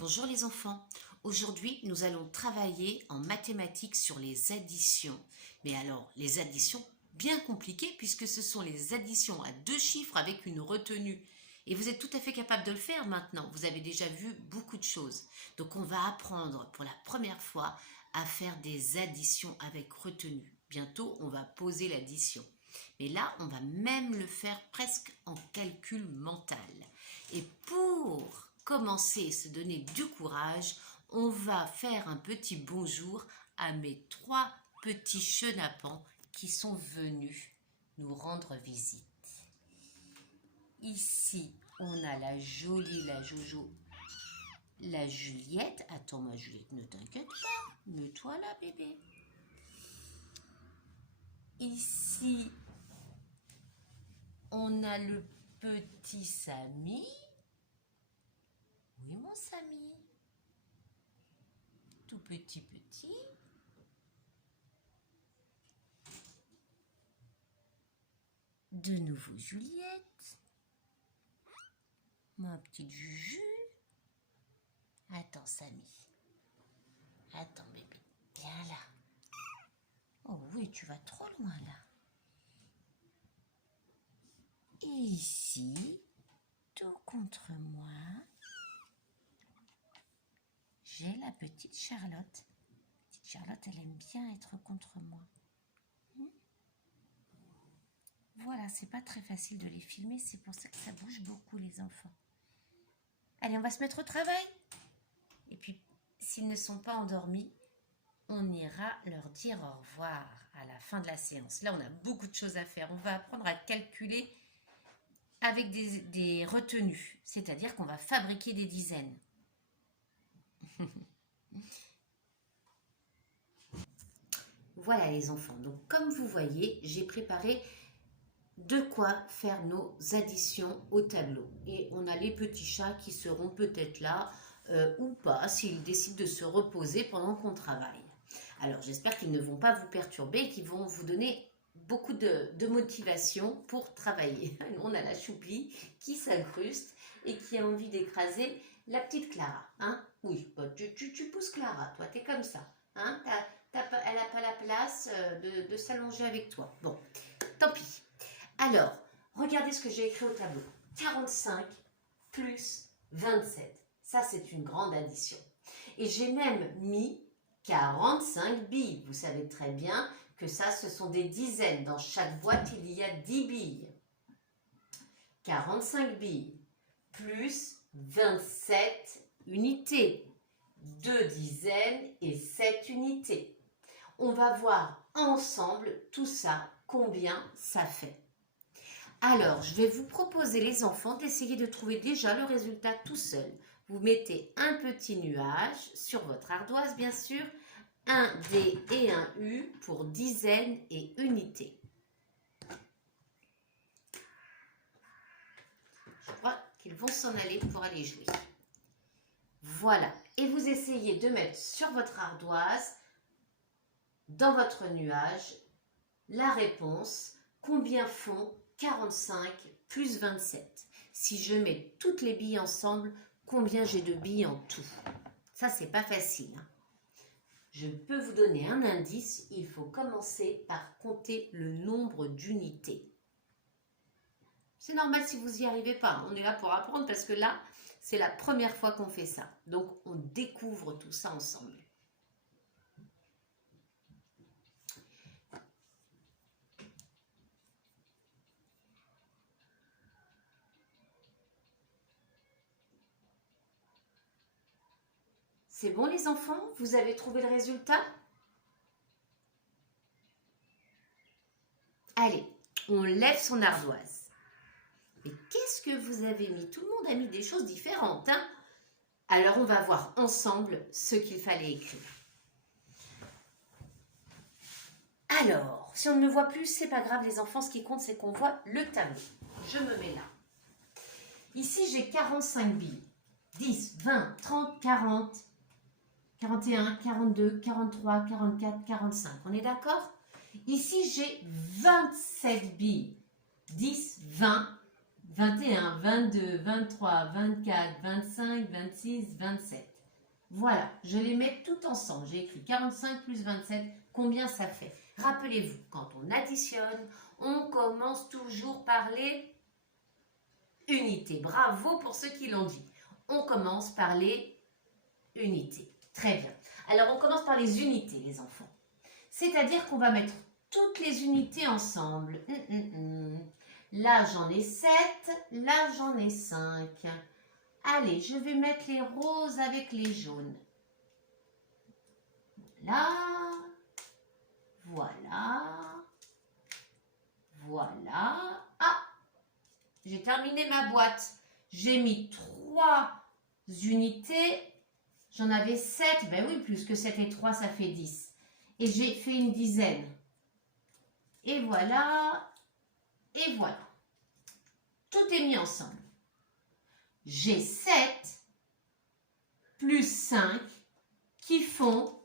Bonjour les enfants, aujourd'hui nous allons travailler en mathématiques sur les additions. Mais alors les additions bien compliquées puisque ce sont les additions à deux chiffres avec une retenue. Et vous êtes tout à fait capable de le faire maintenant, vous avez déjà vu beaucoup de choses. Donc on va apprendre pour la première fois à faire des additions avec retenue. Bientôt on va poser l'addition. Mais là on va même le faire presque en calcul mental. Et pour commencer, se donner du courage, on va faire un petit bonjour à mes trois petits chenapans qui sont venus nous rendre visite. Ici, on a la jolie, la Jojo, la Juliette. Attends, ma Juliette, ne t'inquiète pas, mets-toi là, bébé. Ici, on a le petit Samy. Oui, mon Samy. Tout petit. De nouveau Juliette. Ma petite Juju. Attends, Samy. Attends, bébé. Viens là. Oh oui, tu vas trop loin là. Et ici, tout contre moi, j'ai la petite Charlotte. Petite Charlotte, elle aime bien être contre moi. Voilà, c'est pas très facile de les filmer, c'est pour ça que ça bouge beaucoup les enfants. Allez, on va se mettre au travail. Et puis, s'ils ne sont pas endormis, on ira leur dire au revoir à la fin de la séance. Là, on a beaucoup de choses à faire. On va apprendre à calculer avec des retenues, c'est-à-dire qu'on va fabriquer des dizaines. Voilà les enfants, donc comme vous voyez, j'ai préparé de quoi faire nos additions au tableau. Et on a les petits chats qui seront peut-être là ou pas, s'ils décident de se reposer pendant qu'on travaille. Alors j'espère qu'ils ne vont pas vous perturber et qu'ils vont vous donner beaucoup de motivation pour travailler. On a la Choupi qui s'incruste et qui a envie d'écraser la petite Clara. Hein? Oui, tu pousses Clara, toi, t'es comme ça. Hein? Elle n'a pas la place de s'allonger avec toi. Bon, tant pis. Alors, regardez ce que j'ai écrit au tableau. 45 plus 27. Ça, c'est une grande addition. Et j'ai même mis 45 billes. Vous savez très bien que ça, ce sont des dizaines. Dans chaque boîte, il y a 10 billes. 45 billes plus 27 unités. 2 dizaines et 7 unités. On va voir ensemble tout ça, combien ça fait. Alors, je vais vous proposer les enfants d'essayer de trouver déjà le résultat tout seul. Vous mettez un petit nuage sur votre ardoise, bien sûr, un D et un U pour dizaines et unités. Je crois qu'ils vont s'en aller pour aller jouer. Voilà. Et vous essayez de mettre sur votre ardoise, dans votre nuage, la réponse, combien font 45 plus 27. Si je mets toutes les billes ensemble, combien j'ai de billes en tout? Ça, c'est pas facile. Je peux vous donner un indice. Il faut commencer par compter le nombre d'unités. C'est normal si vous n'y arrivez pas. On est là pour apprendre parce que là, c'est la première fois qu'on fait ça. Donc, on découvre tout ça ensemble. C'est bon les enfants? Vous avez trouvé le résultat? Allez, on lève son ardoise. Mais qu'est-ce que vous avez mis? Tout le monde a mis des choses différentes. Hein? Alors, on va voir ensemble ce qu'il fallait écrire. Alors, si on ne me voit plus, c'est pas grave les enfants. Ce qui compte, c'est qu'on voit le tableau. Je me mets là. Ici, j'ai 45 billes. 10, 20, 30, 40... 41, 42, 43, 44, 45. On est d'accord? Ici, j'ai 27 billes. 10, 20, 21, 22, 23, 24, 25, 26, 27. Voilà, je les mets tout ensemble. J'ai écrit 45 plus 27. Combien ça fait? Rappelez-vous, quand on additionne, on commence toujours par les unités. Bravo pour ceux qui l'ont dit. On commence par les unités. Très bien. Alors, on commence par les unités, les enfants. C'est-à-dire qu'on va mettre toutes les unités ensemble. Là, j'en ai 7. Là, j'en ai 5. Allez, je vais mettre les roses avec les jaunes. Là. Voilà. Voilà. Ah, j'ai terminé ma boîte. J'ai mis 3 unités. J'en avais 7. Ben oui, plus que 7 et 3, ça fait 10. Et j'ai fait une dizaine. Et voilà. Et voilà. Tout est mis ensemble. J'ai 7 plus 5 qui font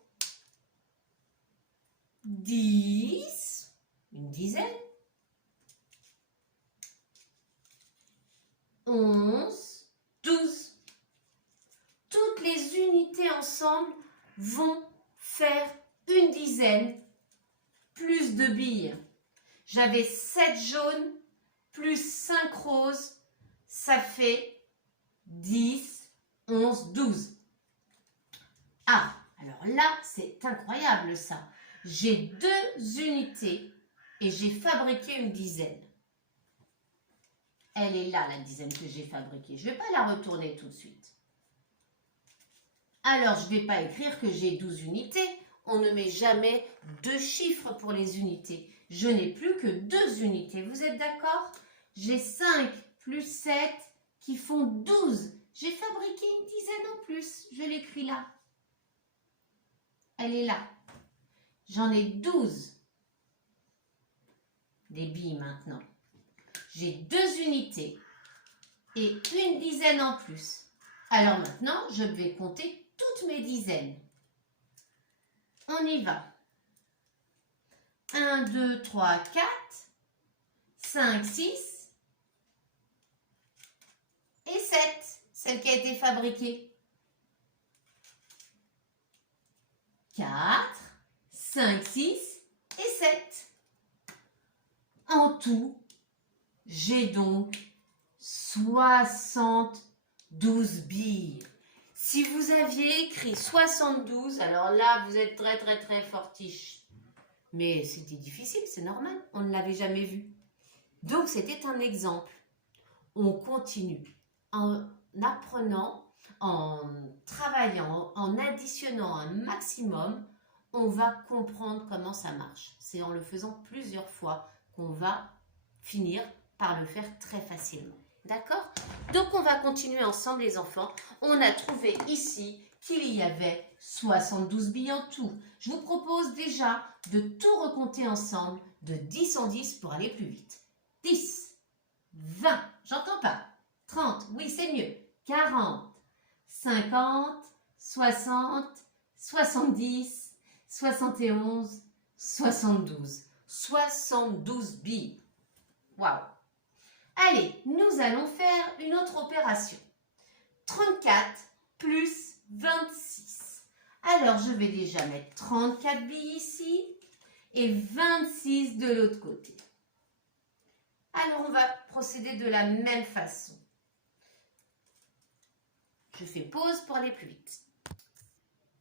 10. Une dizaine. 11, 12. Toutes les unités ensemble vont faire une dizaine plus de billes. J'avais 7 jaunes plus 5 roses, ça fait 10, 11, 12. Ah, alors là, c'est incroyable ça. J'ai 2 unités et j'ai fabriqué une dizaine. Elle est là, la dizaine que j'ai fabriquée. Je ne vais pas la retourner tout de suite. Alors, je ne vais pas écrire que j'ai 12 unités. On ne met jamais 2 chiffres pour les unités. Je n'ai plus que 2 unités. Vous êtes d'accord? J'ai 5 plus 7 qui font 12. J'ai fabriqué une dizaine en plus. Je l'écris là. Elle est là. J'en ai 12. Des billes maintenant. J'ai 2 unités et une dizaine en plus. Alors maintenant, je vais compter toutes mes dizaines. On y va. 1, 2, 3, 4, 5, 6 et 7, celle qui a été fabriquée. 4, 5, 6 et 7. En tout, j'ai donc 72 billes. Si vous aviez écrit 72, alors là, vous êtes très, très, très fortiche. Mais c'était difficile, c'est normal. On ne l'avait jamais vu. Donc, c'était un exemple. On continue en apprenant, en travaillant, en additionnant un maximum. On va comprendre comment ça marche. C'est en le faisant plusieurs fois qu'on va finir par le faire très facilement. D'accord? Donc, on va continuer ensemble, les enfants. On a trouvé ici qu'il y avait 72 billes en tout. Je vous propose déjà de tout recompter ensemble de 10 en 10 pour aller plus vite. 10, 20, j'entends pas. 30, oui, c'est mieux. 40, 50, 60, 70, 71, 72. 72 billes. Waouh! Allez, nous allons faire une autre opération. 34 plus 26. Alors, je vais déjà mettre 34 billes ici et 26 de l'autre côté. Alors, on va procéder de la même façon. Je fais pause pour aller plus vite.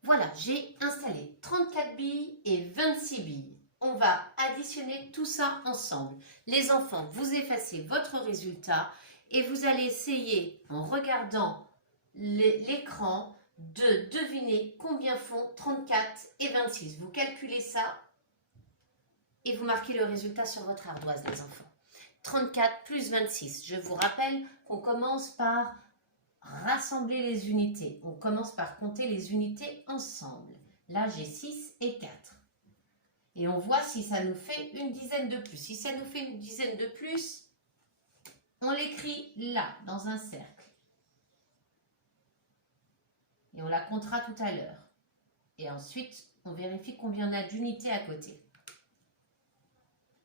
Voilà, j'ai installé 34 billes et 26 billes. On va additionner tout ça ensemble. Les enfants, vous effacez votre résultat et vous allez essayer, en regardant l'écran, de deviner combien font 34 et 26. Vous calculez ça et vous marquez le résultat sur votre ardoise, les enfants. 34 plus 26. Je vous rappelle qu'on commence par rassembler les unités. On commence par compter les unités ensemble. Là, j'ai 6 et 4. Et on voit si ça nous fait une dizaine de plus. Si ça nous fait une dizaine de plus, on l'écrit là, dans un cercle. Et on la comptera tout à l'heure. Et ensuite, on vérifie combien on a d'unités à côté.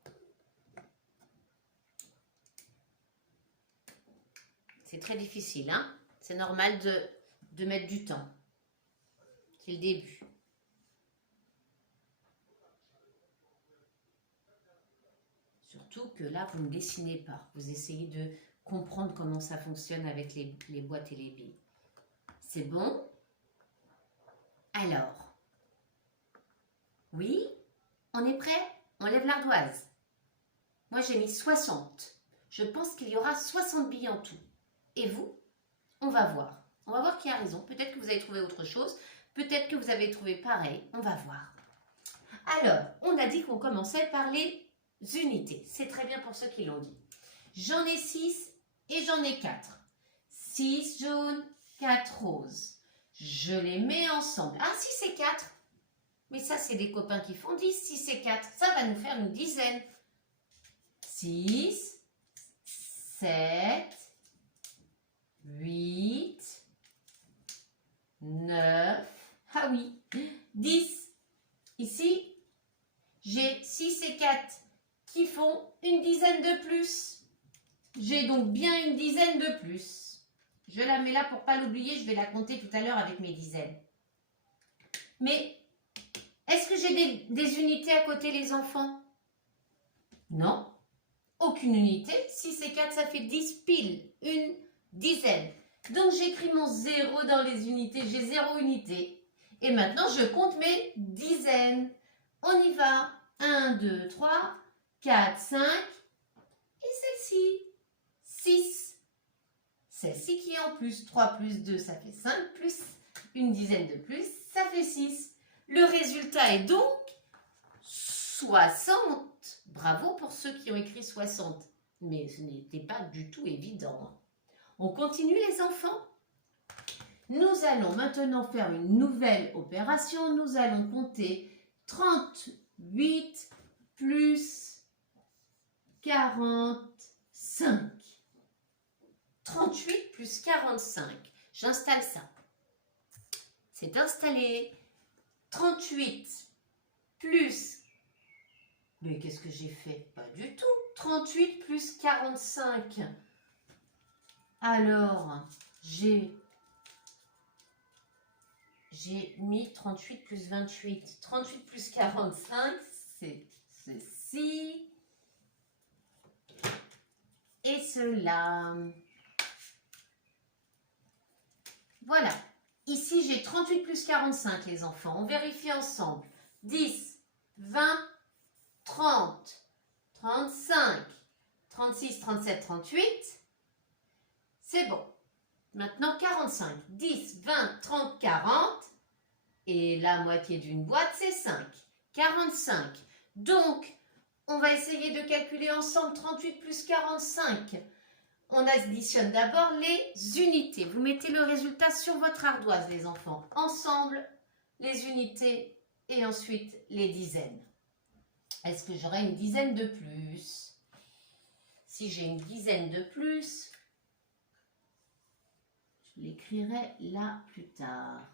1, C'est très difficile, hein? C'est normal de mettre du temps. C'est le début. Surtout que là, vous ne dessinez pas. Vous essayez de comprendre comment ça fonctionne avec les boîtes et les billes. C'est bon? Alors, oui, on est prêt? On lève l'ardoise. Moi, j'ai mis 60. Je pense qu'il y aura 60 billes en tout. Et vous? On va voir. On va voir qui a raison. Peut-être que vous avez trouvé autre chose. Peut-être que vous avez trouvé pareil. On va voir. Alors, on a dit qu'on commençait par les unités. C'est très bien pour ceux qui l'ont dit. J'en ai 6 et j'en ai 4. 6 jaunes, 4 roses. Je les mets ensemble. Ah, 6 et 4. Mais ça, c'est des copains qui font 10. 6 et 4. Ça va nous faire une dizaine. 6, 7, 8, 9, ah oui, 10. Ici, j'ai 6 et 4 qui font une dizaine de plus. J'ai donc bien une dizaine de plus. Je la mets là pour ne pas l'oublier, je vais la compter tout à l'heure avec mes dizaines. Mais, est-ce que j'ai des unités à côté, les enfants? Non, aucune unité. 6 et 4, ça fait 10 piles, une dizaine. Donc, j'écris mon 0 dans les unités, j'ai 0 unité. Et maintenant, je compte mes dizaines. On y va. 1, 2, 3, 4, 5. Et celle-ci, 6. Celle-ci qui est en plus. 3 plus 2, ça fait 5. Plus une dizaine de plus, ça fait 6. Le résultat est donc 60. Bravo pour ceux qui ont écrit 60. Mais ce n'était pas du tout évident. On continue les enfants? Nous allons maintenant faire une nouvelle opération. Nous allons compter 38 plus 45. 38 plus 45. J'installe ça. C'est installé. 38 plus... Mais qu'est-ce que j'ai fait? Pas du tout. 38 plus 45. Alors, j'ai mis 38 plus 28. 38 plus 45, c'est ceci et cela. Voilà. Ici, j'ai 38 plus 45, les enfants. On vérifie ensemble. 10, 20, 30, 35, 36, 37, 38. C'est bon. Maintenant, 45. 10, 20, 30, 40. Et la moitié d'une boîte, c'est 5. 45. Donc, on va essayer de calculer ensemble 38 plus 45. On additionne d'abord les unités. Vous mettez le résultat sur votre ardoise, les enfants. Ensemble, les unités et ensuite les dizaines. Est-ce que j'aurai une dizaine de plus? Si j'ai une dizaine de plus, je l'écrirai là plus tard.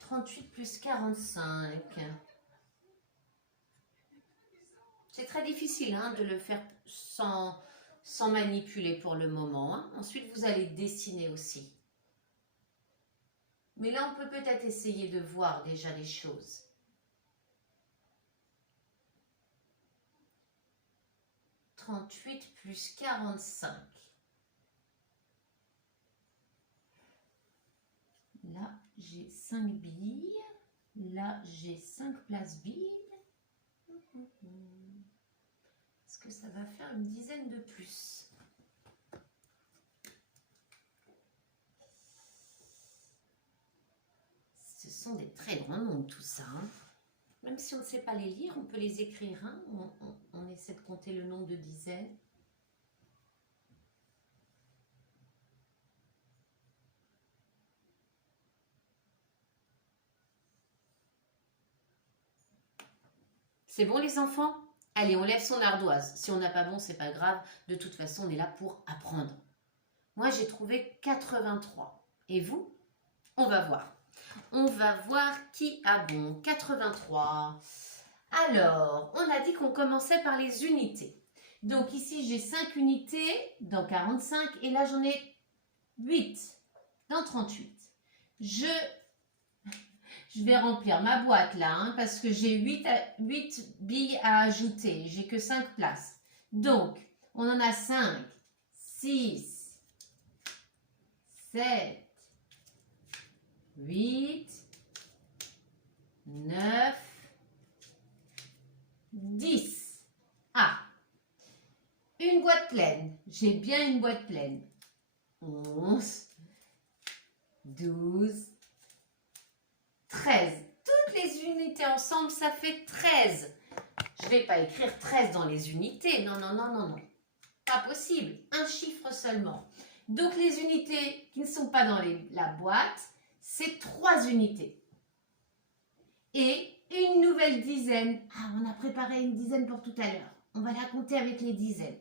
« 38 plus 45. » C'est très difficile hein, de le faire sans manipuler pour le moment. Hein. Ensuite, vous allez dessiner aussi. Mais là, on peut peut-être essayer de voir déjà les choses. « 38 plus 45. » Là, j'ai 5 billes. Là, j'ai 5 places billes. Est-ce que ça va faire une dizaine de plus? Ce sont des très grands nombres tout ça. Hein. Même si on ne sait pas les lire, on peut les écrire. Hein. On essaie de compter le nombre de dizaines. C'est bon les enfants? Allez, on lève son ardoise. Si on n'a pas bon, c'est pas grave. De toute façon, on est là pour apprendre. Moi, j'ai trouvé 83. Et vous? On va voir. On va voir qui a bon. 83. Alors, on a dit qu'on commençait par les unités. Donc ici, j'ai 5 unités dans 45 et là, j'en ai 8 dans 38. Je vais remplir ma boîte là, hein, parce que j'ai 8 billes à ajouter. J'ai que 5 places. Donc, on en a 5, 6, 7, 8, 9, 10. Ah, une boîte pleine. J'ai bien une boîte pleine. 11, 12, 13. Toutes les unités ensemble, ça fait 13. Je ne vais pas écrire 13 dans les unités. Non, non, non, non, non. Pas possible. Un chiffre seulement. Donc, les unités qui ne sont pas dans la boîte, c'est 3 unités. Et une nouvelle dizaine. Ah, on a préparé une dizaine pour tout à l'heure. On va la compter avec les dizaines.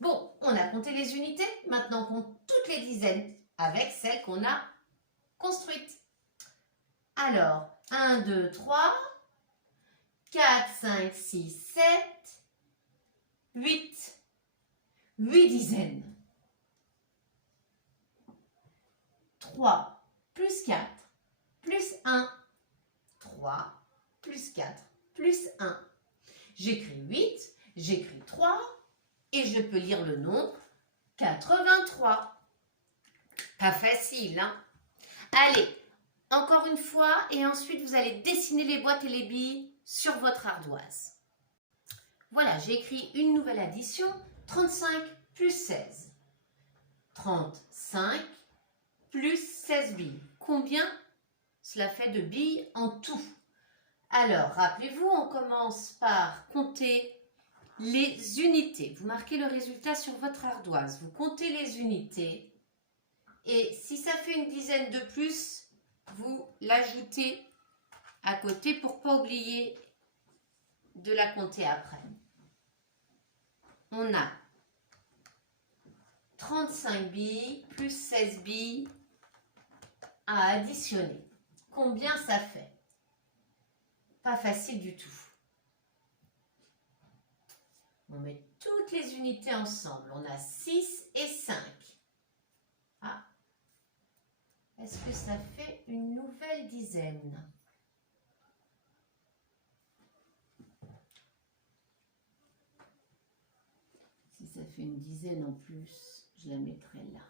Bon, on a compté les unités. Maintenant, on compte toutes les dizaines avec celles qu'on a construites. Alors, 1, 2, 3, 4, 5, 6, 7, 8. 8 dizaines. 3 plus 4 plus 1. 3 plus 4 plus 1. J'écris 8, j'écris 3 et je peux lire le nombre 83. Pas facile, hein? Allez, encore une fois et ensuite vous allez dessiner les boîtes et les billes sur votre ardoise. Voilà, j'ai écrit une nouvelle addition, 35 plus 16. 35 plus 16 billes. Combien cela fait de billes en tout? Alors, rappelez-vous, on commence par compter les unités. Vous marquez le résultat sur votre ardoise. Vous comptez les unités. Et si ça fait une dizaine de plus, vous l'ajoutez à côté pour ne pas oublier de la compter après. On a 35 billes plus 16 billes à additionner. Combien ça fait? Pas facile du tout. On met toutes les unités ensemble. On a 6 et 5. Ah. Est-ce que ça fait une nouvelle dizaine? Si ça fait une dizaine en plus, je la mettrai là.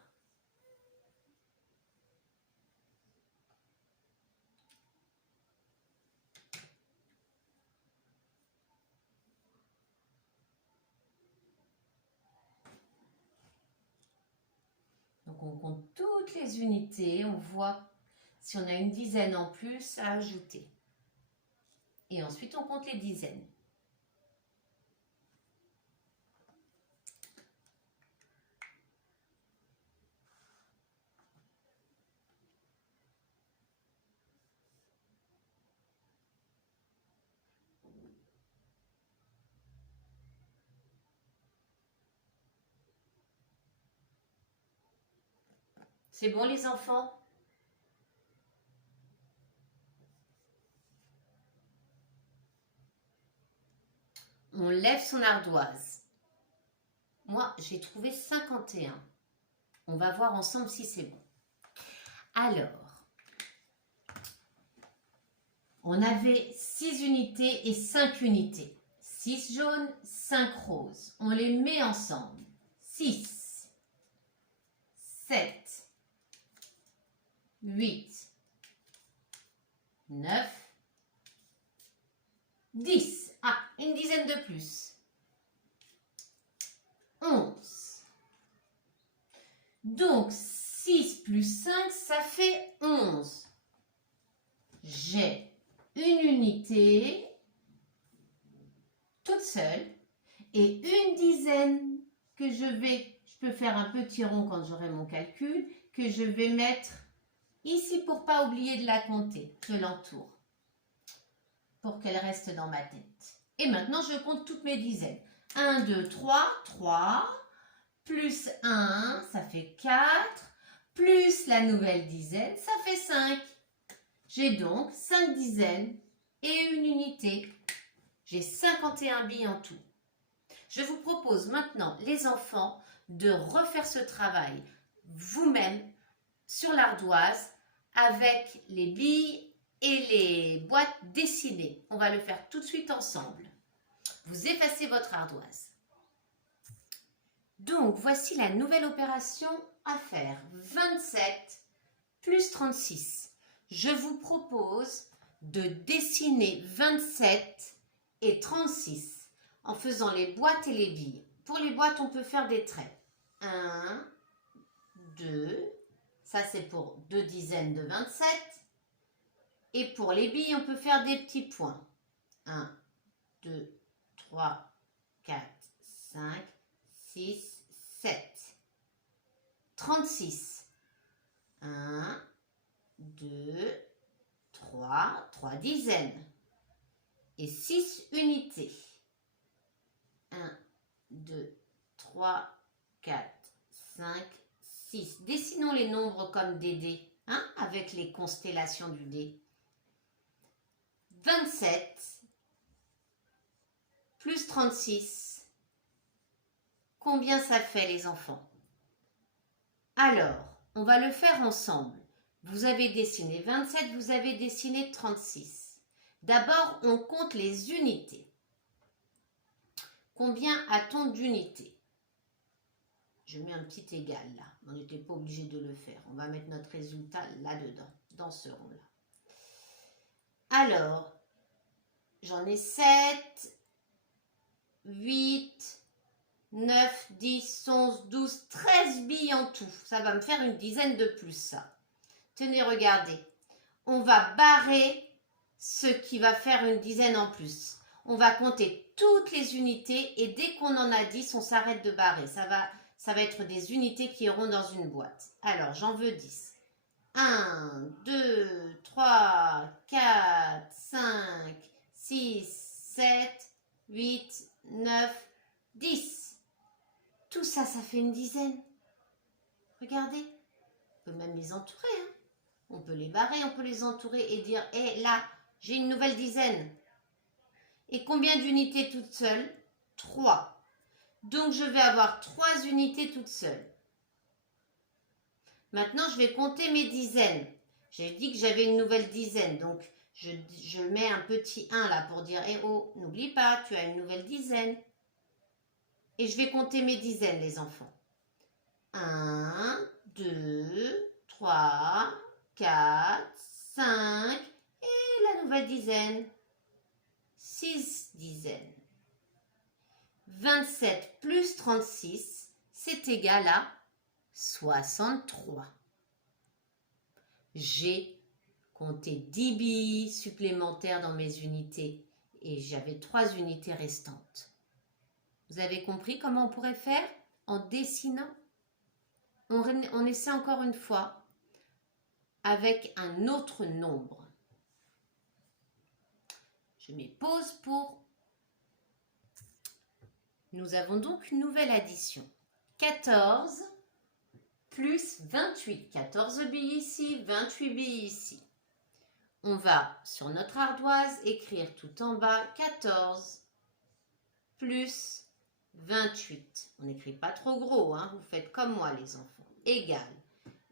Donc on compte toutes les unités, on voit si on a une dizaine en plus à ajouter. Et ensuite on compte les dizaines. C'est bon les enfants? On lève son ardoise. Moi, j'ai trouvé 51. On va voir ensemble si c'est bon. Alors, on avait 6 unités et 5 unités. 6 jaunes, 5 roses. On les met ensemble. 6, 7, 8, 9, 10. Ah, une dizaine de plus. 11. Donc, 6 plus 5, ça fait 11. J'ai une unité toute seule et une dizaine que je peux faire un petit rond quand j'aurai mon calcul, que je vais mettre ici pour pas oublier de la compter. Je l'entoure pour qu'elle reste dans ma tête. Et maintenant, je compte toutes mes dizaines. 1, 2, 3, 3, plus 1, ça fait 4, plus la nouvelle dizaine, ça fait 5. J'ai donc 5 dizaines et une unité. J'ai 51 billes en tout. Je vous propose maintenant, les enfants, de refaire ce travail vous-même sur l'ardoise avec les billes et les boîtes dessinées. On va le faire tout de suite ensemble. Vous effacez votre ardoise. Donc, voici la nouvelle opération à faire. 27 plus 36. Je vous propose de dessiner 27 et 36 en faisant les boîtes et les billes. Pour les boîtes, on peut faire des traits. 1, 2, ça c'est pour 2 dizaines de 27. Et pour les billes, on peut faire des petits points. 1, 2, 3, 4, 5, 6, 7. 36. 1, 2, 3 dizaines. Et 6 unités. 1, 2, 3, 4, 5, 6. Dessinons les nombres comme des dés, hein, avec les constellations du dé. 27 plus 36. Combien ça fait, les enfants? Alors, on va le faire ensemble. Vous avez dessiné 27, vous avez dessiné 36. D'abord, on compte les unités. Combien a-t-on d'unités? Je mets un petit égal là. On n'était pas obligé de le faire. On va mettre notre résultat là-dedans, dans ce rond-là. Alors, j'en ai 7, 8, 9, 10, 11, 12, 13 billes en tout. Ça va me faire une dizaine de plus, ça. Tenez, regardez. On va barrer ce qui va faire une dizaine en plus. On va compter toutes les unités et dès qu'on en a 10, on s'arrête de barrer. Ça va être des unités qui iront dans une boîte. Alors, j'en veux 10. 1, 2, 3, 4, 5, 6, 7, 8, 9, 10. Tout ça, ça fait une dizaine. Regardez. On peut même les entourer. Hein. On peut les barrer, on peut les entourer et dire, hé, là, j'ai une nouvelle dizaine. Et combien d'unités toutes seules? 3. Donc, je vais avoir 3 unités toutes seules. Maintenant, je vais compter mes dizaines. J'ai dit que j'avais une nouvelle dizaine. Donc, je mets un petit 1 là pour dire, eh oh, n'oublie pas, tu as une nouvelle dizaine. Et je vais compter mes dizaines, les enfants. 1, 2, 3, 4, 5 et la nouvelle dizaine. 6 dizaines. 27 plus 36, c'est égal à 63. J'ai compté 10 billes supplémentaires dans mes unités et j'avais 3 unités restantes. Vous avez compris comment on pourrait faire en dessinant? On essaie encore une fois avec un autre nombre. Je mets pause pour... Nous avons donc une nouvelle addition. 14 plus 28. 14 billes ici, 28 billes ici. On va sur notre ardoise écrire tout en bas 14 plus 28. On n'écrit pas trop gros, hein, vous faites comme moi les enfants. Égal.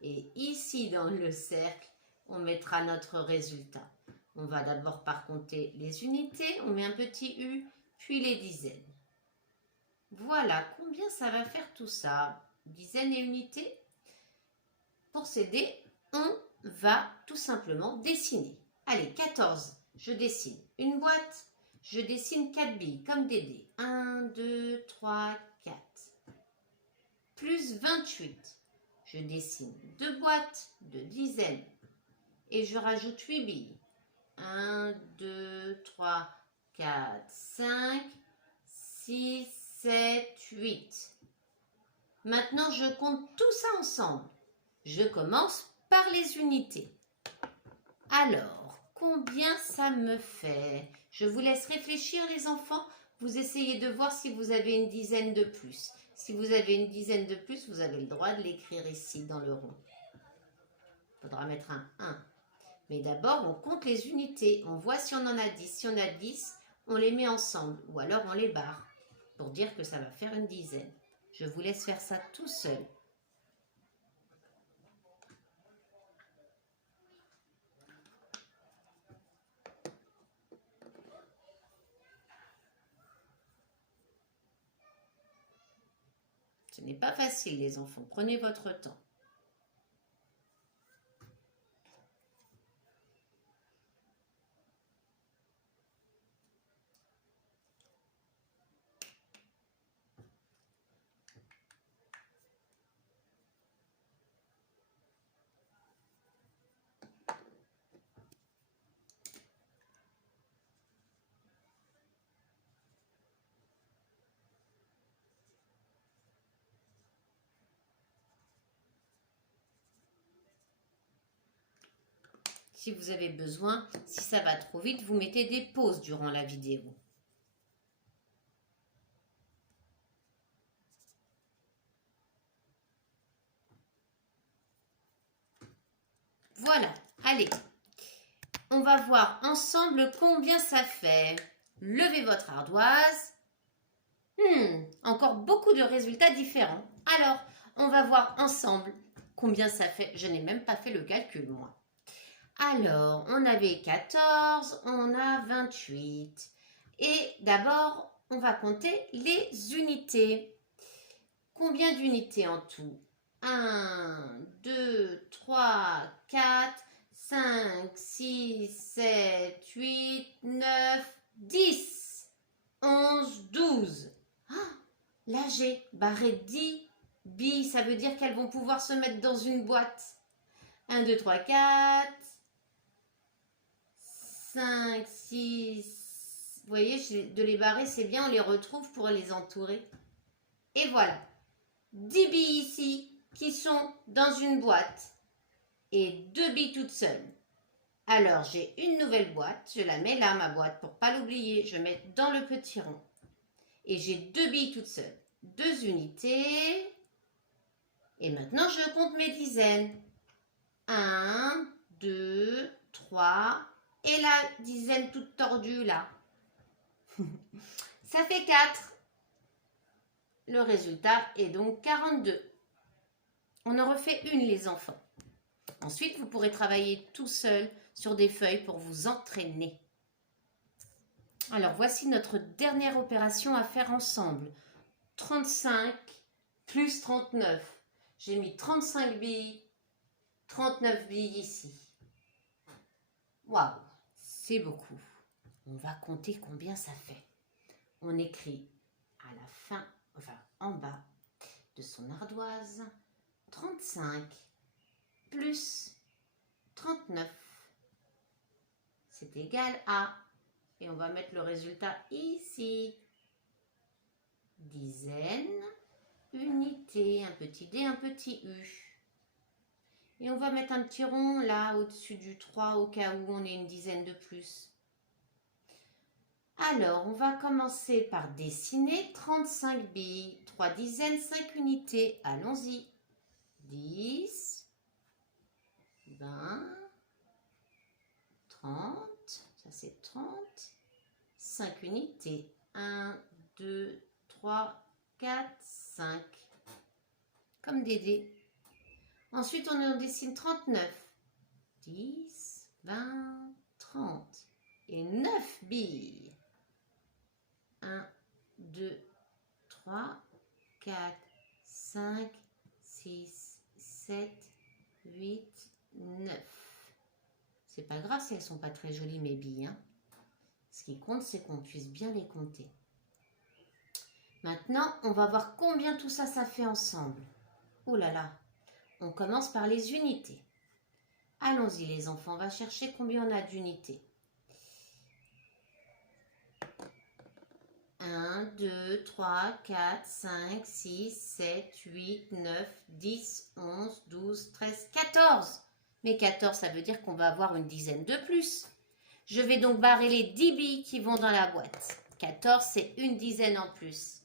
Et ici dans le cercle, on mettra notre résultat. On va d'abord par compter les unités, on met un petit U, puis les dizaines. Voilà combien ça va faire tout ça. Dizaines et unités. Pour s'aider, on va tout simplement dessiner. Allez, 14, je dessine une boîte. Je dessine 4 billes comme des dés. 1, 2, 3, 4. Plus 28. Je dessine 2 boîtes de dizaines. Et je rajoute 8 billes. 1, 2, 3, 4, 5, 6, 7, 8. Maintenant, je compte tout ça ensemble. Je commence par les unités. Alors, combien ça me fait? Je vous laisse réfléchir, les enfants. Vous essayez de voir si vous avez une dizaine de plus. Si vous avez une dizaine de plus, vous avez le droit de l'écrire ici dans le rond. Il faudra mettre un 1. Mais d'abord, on compte les unités. On voit si on en a 10. Si on a 10, on les met ensemble. Ou alors, on les barre. pour dire que ça va faire une dizaine. Je vous laisse faire ça tout seul. Ce n'est pas facile, les enfants. Prenez votre temps. Si vous avez besoin, si ça va trop vite, vous mettez des pauses durant la vidéo. Voilà, allez. On va voir ensemble combien ça fait. Levez votre ardoise. Encore beaucoup de résultats différents. Alors, on va voir ensemble combien ça fait. Je n'ai même pas fait le calcul, moi. Alors, on avait 14, on a 28. Et d'abord, on va compter les unités. Combien d'unités en tout? 1, 2, 3, 4, 5, 6, 7, 8, 9, 10, 11, 12. Ah, là, j'ai barré 10 billes. Ça veut dire qu'elles vont pouvoir se mettre dans une boîte. 1, 2, 3, 4, 5, 6. Vous voyez, de les barrer, c'est bien. On les retrouve pour les entourer. Et voilà. 10 billes ici qui sont dans une boîte et 2 billes toutes seules. Alors, j'ai une nouvelle boîte. Je la mets là, ma boîte, pour ne pas l'oublier. Je mets dans le petit rond. Et j'ai 2 billes toutes seules. 2 unités. Et maintenant, je compte mes dizaines. 1, 2, 3. Et la dizaine toute tordue, là. Ça fait 4. Le résultat est donc 42. On en refait une, les enfants. Ensuite, vous pourrez travailler tout seul sur des feuilles pour vous entraîner. Alors, voici notre dernière opération à faire ensemble. 35 plus 39. J'ai mis 35 billes, 39 billes ici. Waouh, c'est beaucoup. On va compter combien ça fait. On écrit à la fin, enfin en bas de son ardoise, 35 plus 39. C'est égal à, et on va mettre le résultat ici, dizaines, unités, un petit D, un petit U. Et on va mettre un petit rond là au-dessus du 3 au cas où on ait une dizaine de plus. Alors, on va commencer par dessiner 35 billes, 3 dizaines, 5 unités. Allons-y. 10, 20, 30, ça c'est 30, 5 unités. 1, 2, 3, 4, 5. Comme des dés. Ensuite, on en dessine 39. 10, 20, 30. Et 9 billes. 1, 2, 3, 4, 5, 6, 7, 8, 9. C'est pas grave si elles sont pas très jolies mes billes. Hein. Ce qui compte, c'est qu'on puisse bien les compter. Maintenant, on va voir combien tout ça, ça fait ensemble. Oh là là, on commence par les unités. Allons-y les enfants, on va chercher combien on a d'unités. 1, 2, 3, 4, 5, 6, 7, 8, 9, 10, 11, 12, 13, 14. Mais 14, ça veut dire qu'on va avoir une dizaine de plus. Je vais donc barrer les 10 billes qui vont dans la boîte. 14, c'est une dizaine en plus.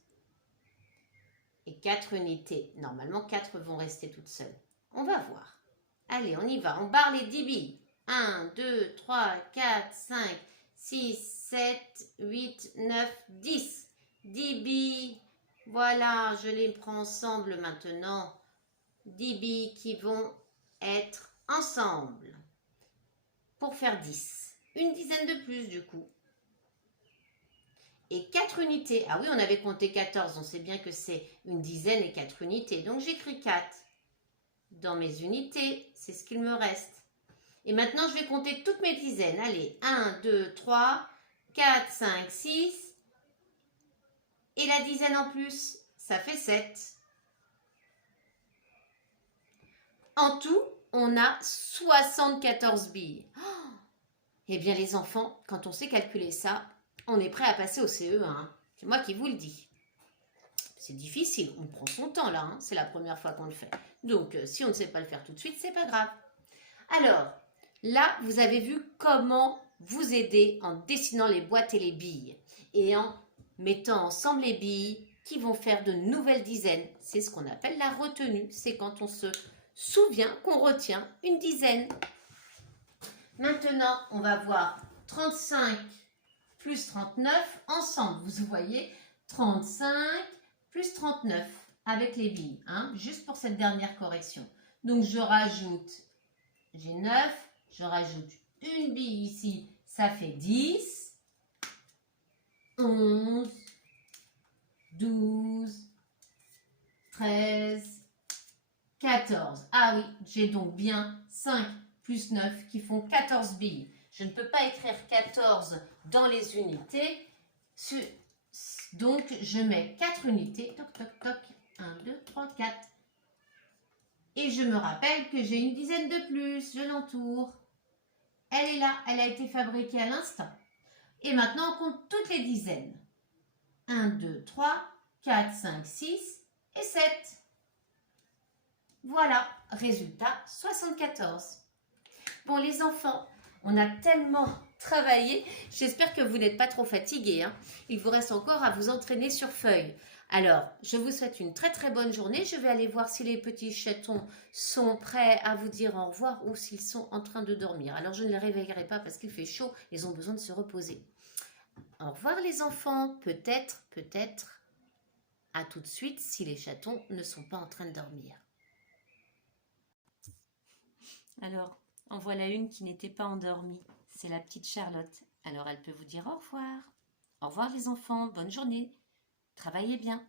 Et 4 unités. Normalement, 4 vont rester toutes seules. On va voir. Allez, on y va. On barre les 10 billes. 1, 2, 3, 4, 5, 6, 7, 8, 9, 10. 10 billes. Voilà, je les prends ensemble maintenant. 10 billes qui vont être ensemble pour faire 10. Une dizaine de plus du coup. Et 4 unités. Ah oui, on avait compté 14, on sait bien que c'est une dizaine et 4 unités. Donc j'écris 4 dans mes unités, c'est ce qu'il me reste. Et maintenant, je vais compter toutes mes dizaines. Allez, 1, 2, 3, 4, 5, 6. Et la dizaine en plus, ça fait 7. En tout, on a 74 billes. Oh, eh bien les enfants, quand on sait calculer ça, on est prêt à passer au CE1. Hein. C'est moi qui vous le dis. C'est difficile, on prend son temps là, hein. C'est la première fois qu'on le fait. Donc si on ne sait pas le faire tout de suite, c'est pas grave. Alors, là, vous avez vu comment vous aider en dessinant les boîtes et les billes. Et en mettant ensemble les billes qui vont faire de nouvelles dizaines. C'est ce qu'on appelle la retenue. C'est quand on se souvient qu'on retient une dizaine. Maintenant, on va voir 35 plus 39 ensemble. Vous voyez, 35 plus 39 avec les billes, hein, juste pour cette dernière correction. Donc, je rajoute, j'ai 9, je rajoute une bille ici, ça fait 10, 11, 12, 13, 14. Ah oui, j'ai donc bien 5 plus 9 qui font 14 billes. Je ne peux pas écrire 14 dans les unités, donc je mets 4 unités, toc toc toc, 1, 2, 3, 4. Et je me rappelle que j'ai une dizaine de plus, je l'entoure. Elle est là, elle a été fabriquée à l'instant. Et maintenant, on compte toutes les dizaines. 1, 2, 3, 4, 5, 6 et 7. Voilà, résultat 74. Bon les enfants, on a tellement travaillé, j'espère que vous n'êtes pas trop fatigués. Hein. Il vous reste encore à vous entraîner sur feuille. Alors, je vous souhaite une très très bonne journée. Je vais aller voir si les petits chatons sont prêts à vous dire au revoir ou s'ils sont en train de dormir. Alors, je ne les réveillerai pas parce qu'il fait chaud, ils ont besoin de se reposer. Au revoir les enfants, peut-être, à tout de suite si les chatons ne sont pas en train de dormir. Alors, en voilà une qui n'était pas endormie. C'est la petite Charlotte. Alors, elle peut vous dire au revoir. Au revoir les enfants, bonne journée. Travaillez bien.